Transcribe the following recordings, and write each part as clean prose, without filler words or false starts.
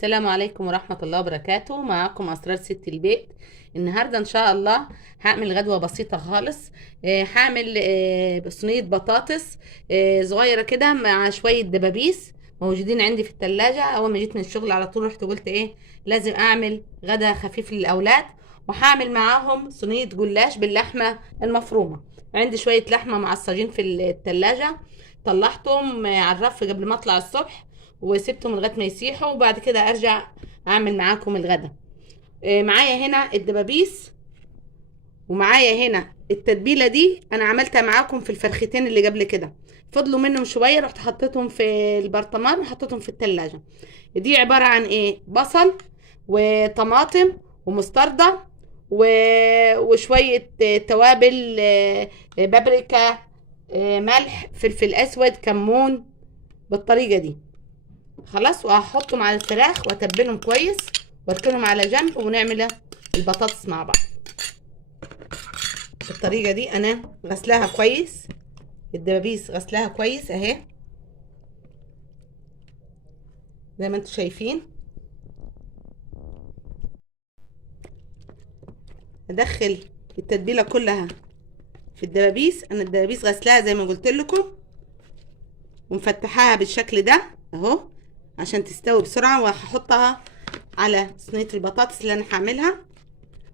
السلام عليكم ورحمة الله وبركاته. معاكم أسرار ست البيت. النهاردة إن شاء الله هعمل غدوة بسيطة خالص. هعمل صينية بطاطس صغيرة كده مع شوية دبابيس موجودين عندي في التلاجة. أول ما جيت من الشغل على طول رحت قلت إيه لازم أعمل غدا خفيف للأولاد، وهعمل معاهم صينية جلاش باللحمة المفرومة. عندي شوية لحمة معصجين في التلاجة، طلعتهم على الرف قبل ما أطلع الصبح وسبتهم لغايه ما يسيحوا، وبعد كده ارجع اعمل معاكم الغدا. معايا هنا الدبابيس، ومعايا هنا التتبيله دي انا عملتها معاكم في الفرختين اللي قبل كده، فضلوا منهم شويه رحت حطيتهم في البرطمان وحطيتهم في التلاجة. دي عباره عن ايه؟ بصل وطماطم ومستردة وشويه توابل، بابريكا، ملح، فلفل اسود، كمون، بالطريقه دي. خلاص، وهحطهم على الفراخ واتبلهم كويس واركنهم على جنب، ونعمل البطاطس مع بعض. بالطريقه دي انا غسلاها كويس، الدبابيس غسلاها كويس اهي زي ما انتم شايفين. ادخل التتبيله كلها في الدبابيس. انا الدبابيس غسلاها زي ما قلت لكم ومفتحاها بالشكل ده اهو عشان تستوي بسرعه، وهحطها على صينيه البطاطس اللي انا هعملها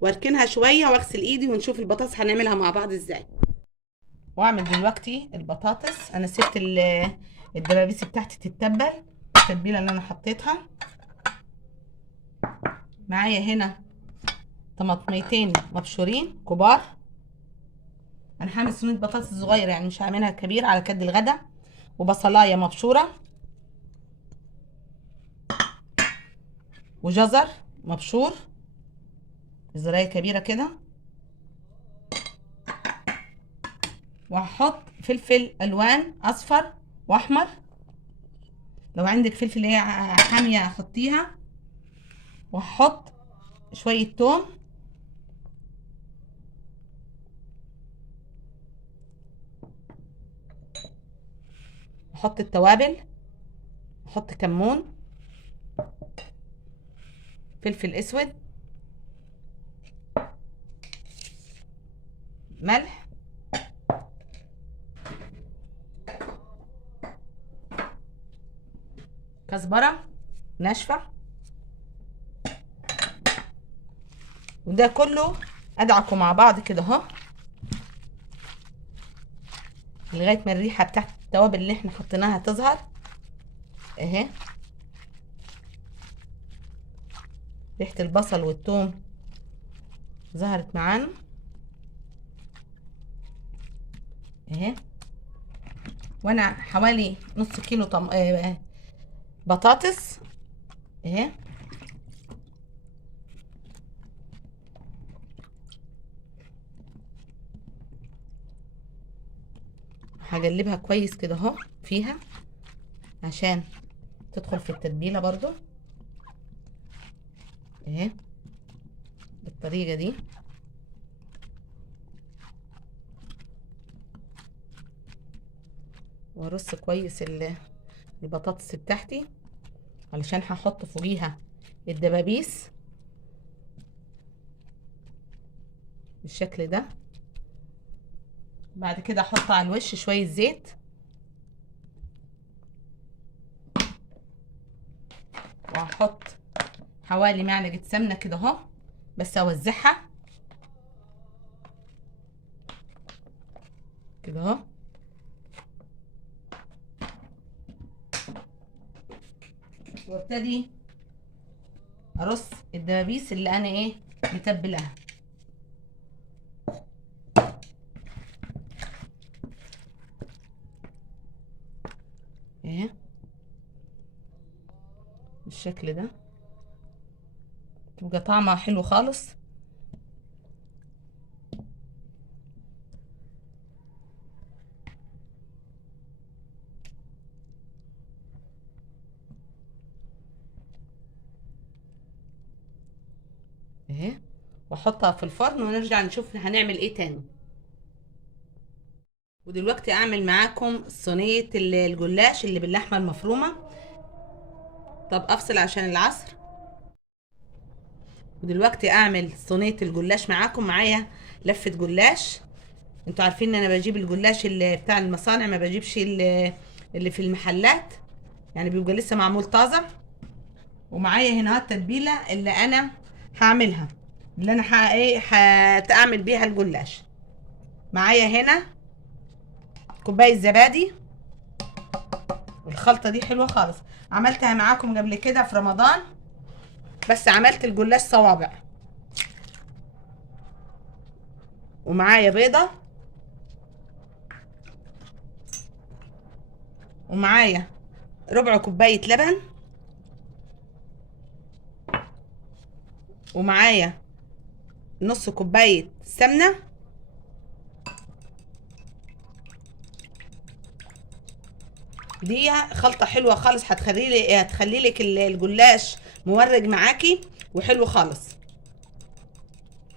واركنها شويه واغسل ايدي ونشوف البطاطس هنعملها مع بعض ازاي. واعمل دلوقتي البطاطس. انا سبت الدبابيس بتاعتي تتبل التتبيله اللي انا حطيتها. معايا هنا طماطميتين مبشورين كبار. انا هعمل صينيه بطاطس صغيره يعني مش هعملها كبير على كد الغدا. وبصلايه مبشوره، وجزر مبشور زرايه كبيره كده، وهحط فلفل الوان اصفر واحمر. لو عندك فلفل هي حاميه حطيها. وهحط شويه توم، احط التوابل، احط كمون، فلفل اسود، ملح، كزبره ناشفه. وده كله ادعكه مع بعض كده اهو لغايه ما الريحه بتاعت التوابل اللي احنا حطيناها تظهر اهي. ريحه البصل والثوم ظهرت معانا اهي. وانا حوالي نص كيلو بطاطس اهي. هقلبها كويس كده اهو فيها عشان تدخل في التتبيله برضو اهي بالطريقه دي. وارص كويس البطاطس بتاعتي علشان هحط فوقيها الدبابيس بالشكل ده. بعد كده احط على الوش شويه زيت، وهحط حوالي معلقه سمنه كده اهو بس اوزعها كده اهو. وابتدي ارص الدبابيس اللي انا ايه متبلاها اهي بالشكل ده، تبقى طعمها حلو خالص. اهي واحطها في الفرن ونرجع نشوف هنعمل ايه تاني. ودلوقتي اعمل معاكم صينيه الجلاش اللي باللحمه المفرومه. طب افصل عشان العصر. ودلوقتي اعمل صينيه الجلاش معاكم. معايا لفه جلاش. انتوا عارفين ان انا بجيب الجلاش اللي بتاع المصانع، ما بجيبش اللي في المحلات، يعني بيبقى لسه معمول طازه. ومعايا هنا التتبيله اللي انا هعملها، اللي انا هعمل بيها الجلاش. معايا هنا كوبايه زبادي، والخلطه دي حلوه خالص. عملتها معاكم قبل كده في رمضان، بس عملت الجلاش صوابع. ومعايا بيضه، ومعايا ربع كوبايه لبن، ومعايا نص كوبايه سمنه. دي خلطه حلوه خالص، هتخلي لك الجلاش مورج معاكي وحلو خالص.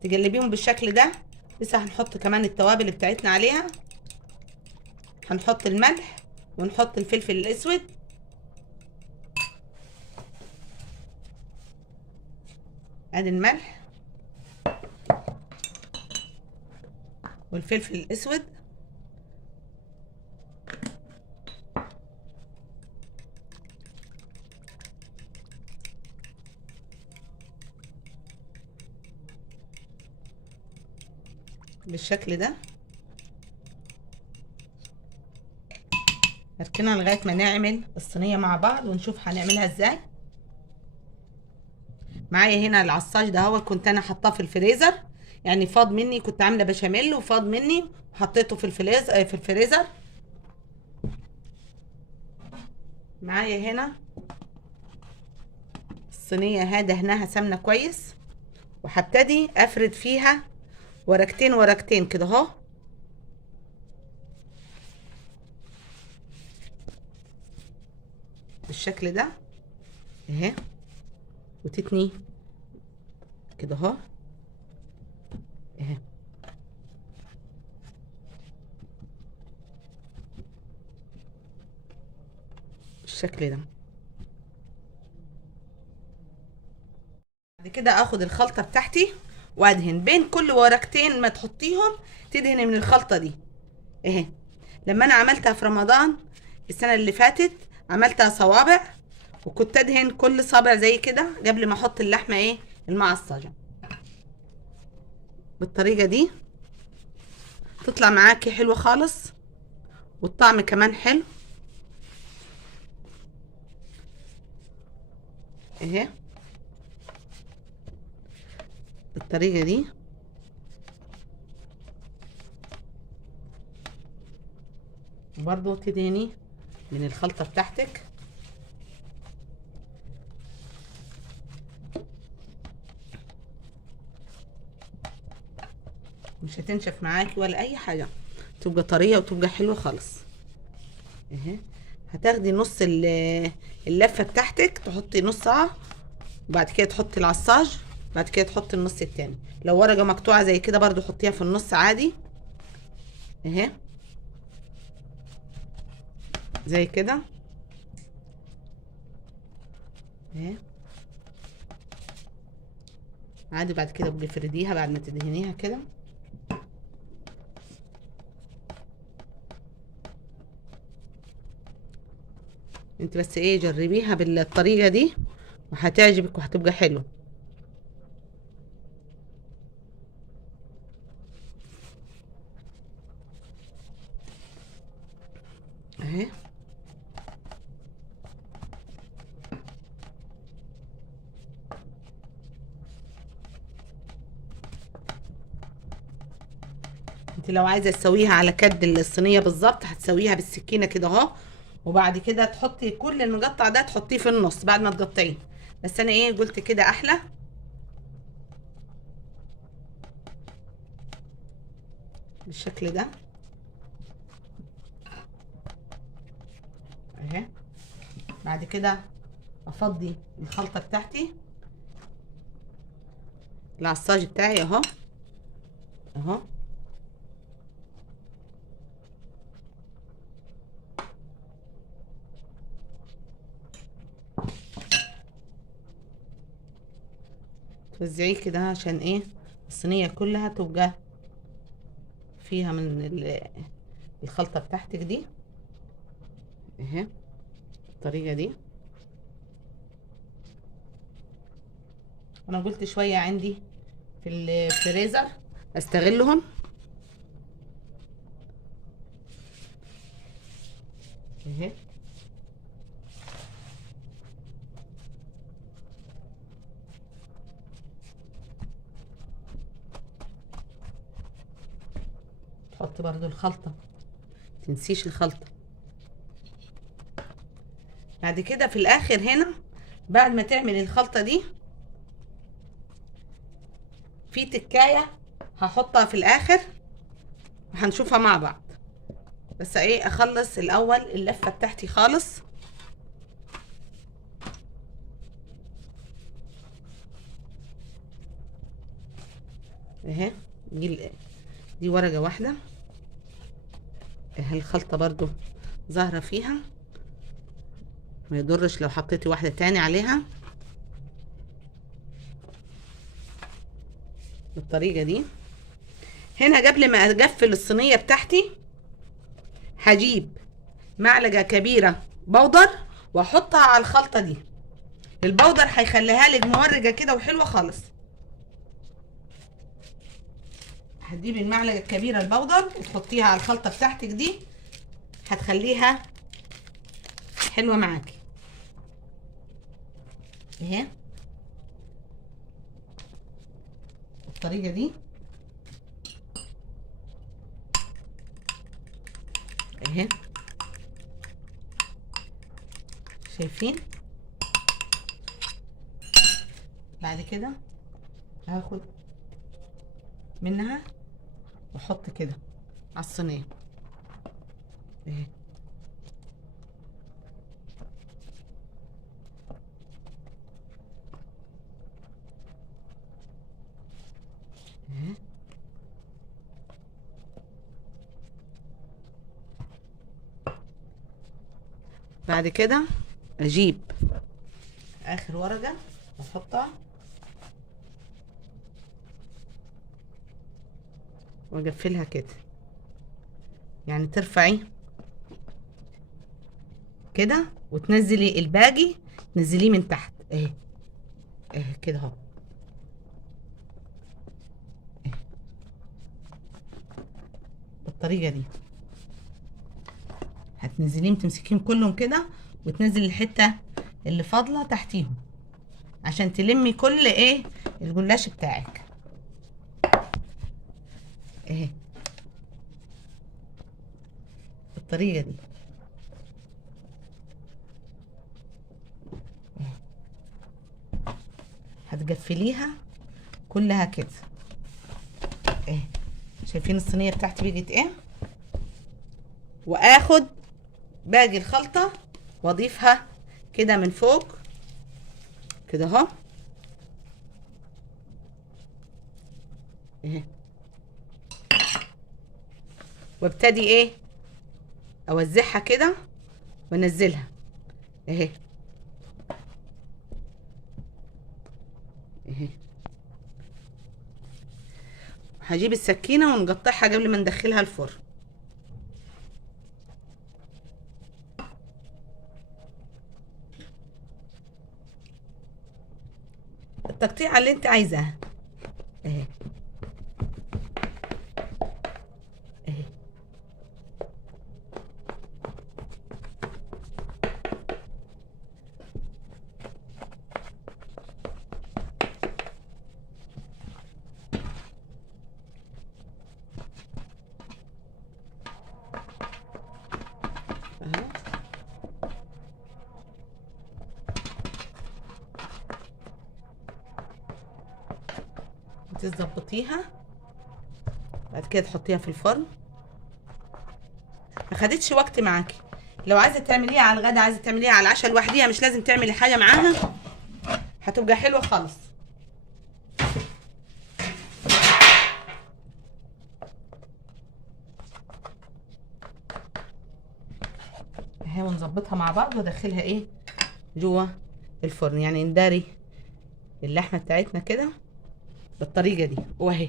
تجلبيهم بالشكل ده. لسه هنحط كمان التوابل بتاعتنا عليها. هنحط الملح ونحط الفلفل الاسود. ادي الملح والفلفل الاسود. بالشكل ده هركنها لغايه ما نعمل الصينيه مع بعض ونشوف هنعملها ازاي. معايا هنا العصاج ده، هو كنت انا حاطاه في الفريزر، يعني فاض مني، كنت عامله بشاميل وفاض مني وحطيته في الفريزر. معايا هنا الصينيه دهناها سمنه كويس، وهبتدي افرد فيها ورقتين ورقتين كده اهو، بالشكل ده اهي. وتتني كده اهو اهي، بالشكل ده. بعد كده اخد الخلطه بتاعتي وادهن بين كل ورقتين ما تحطيهم، تدهني من الخلطه دي اهي. لما انا عملتها في رمضان السنه اللي فاتت عملتها صوابع، وكنت ادهن كل صابع زي كده قبل ما احط اللحمه المعصجه. بالطريقه دي تطلع معاكي حلوه خالص، والطعم كمان حلو اهي. بالطريقه دي برضو تدهني من الخلطه بتاعتك. مش هتنشف معاكي ولا اي حاجه، تبقى طريه وتبقى حلوه خالص اهي. هتاخدي نص اللفه بتاعتك، تحطي نصها، وبعد كده تحطي العصاج، بعد كده تحطي النص التاني. لو ورقه مقطوعه زي كده برضو حطيها في النص عادي اهي، زي كده اهي عادي. بعد كده بتفرديها بعد ما تدهنيها كده. انت بس جربيها بالطريقه دي وهتعجبك وهتبقى حلوه اهي. انت لو عايزه تسويها على كد الصينيه بالظبط هتسويها بالسكينه كده اهو، وبعد كده تحطي كل المقطع ده تحطيه في النص بعد ما تقطعيه. بس انا قلت كده احلى بالشكل ده اهي. بعد كده افضي الخلطه بتاعتي، العصاج بتاعي اهو اهو، توزعيه كده عشان ايه الصينيه كلها تبقى فيها من الخلطه بتاعتك دي اهي بالطريقه دي. انا قلت شويه عندي في الفريزر استغلهم اهي. تحط برضو الخلطه، تنسيش الخلطه. بعد كده في الاخر هنا بعد ما تعمل الخلطه دي في تكايه هحطها في الاخر وهنشوفها مع بعض. بس ايه اخلص الاول اللفه بتاعتي خالص. اهي دي ورقه واحده اهي. الخلطه برضو ظاهره فيها، ما يضرش لو حطيتي واحده تاني عليها بالطريقه دي. هنا قبل ما اقفل الصينيه بتاعتي هجيب معلقه كبيره بودر واحطها على الخلطه دي. البودر هيخليها لك مورجه كده وحلوه خالص. هتجيبي المعلقه الكبيره البودر وتحطيها على الخلطه بتاعتك دي، هتخليها حلوه معاكي اهي بالطريقه دي اهي. شايفين؟ بعد كده هاخد منها واحط كده على الصينيه اهي. اهي بعد كده اجيب اخر ورقه واحطها واقفلها كده، يعني ترفعي كده وتنزلي الباقي تنزليه من تحت اهي اهي كده اهو. بالطريقه دي هتنزليهم تمسكيهم كلهم كده وتنزلي الحته اللي فاضله تحتيهم عشان تلمي كل ايه الجلاش بتاعك اهي بالطريقه دي. هتقفليها كلها كده اهي. شايفين الصينيه بتاعتي بقت ايه؟ واخد باقي الخلطه واضيفها كده من فوق كده اهو اهي. وابتدي ايه اوزعها كده وانزلها اهي اهي. هجيب السكينه ونقطعها قبل ما ندخلها الفرن. التقطيعه اللي انت عايزاها اهي اهي. اهو تظبطيها بعد كده تحطيها في الفرن. ما خدتش وقت معاكي. لو عايزه تعمليها على الغدا، عايزه تعمليها على العشاء لوحديها، مش لازم تعملي حاجه معاها، هتبقى حلوه خالص. اهي ونظبطها مع بعض وادخلها ايه جوه الفرن، يعني نداري اللحمه بتاعتنا كده بالطريقه دي. واهي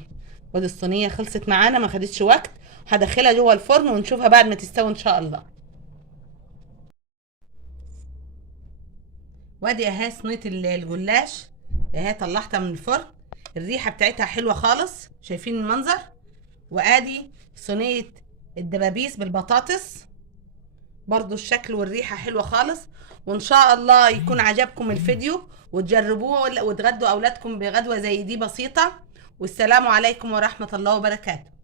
وادي الصينيه خلصت معانا ما خدتش وقت. هدخلها جوه الفرن ونشوفها بعد ما تستوي ان شاء الله. وادي اهي صينيه الجلاش اهي طلعتها من الفرن. الريحه بتاعتها حلوه خالص، شايفين المنظر. وادي صينيه الدبابيس بالبطاطس برضو الشكل والريحه حلوه خالص. وان شاء الله يكون عجبكم الفيديو وتجربوه وتغدوا اولادكم بغدوه زي دي بسيطه. والسلام عليكم ورحمه الله وبركاته.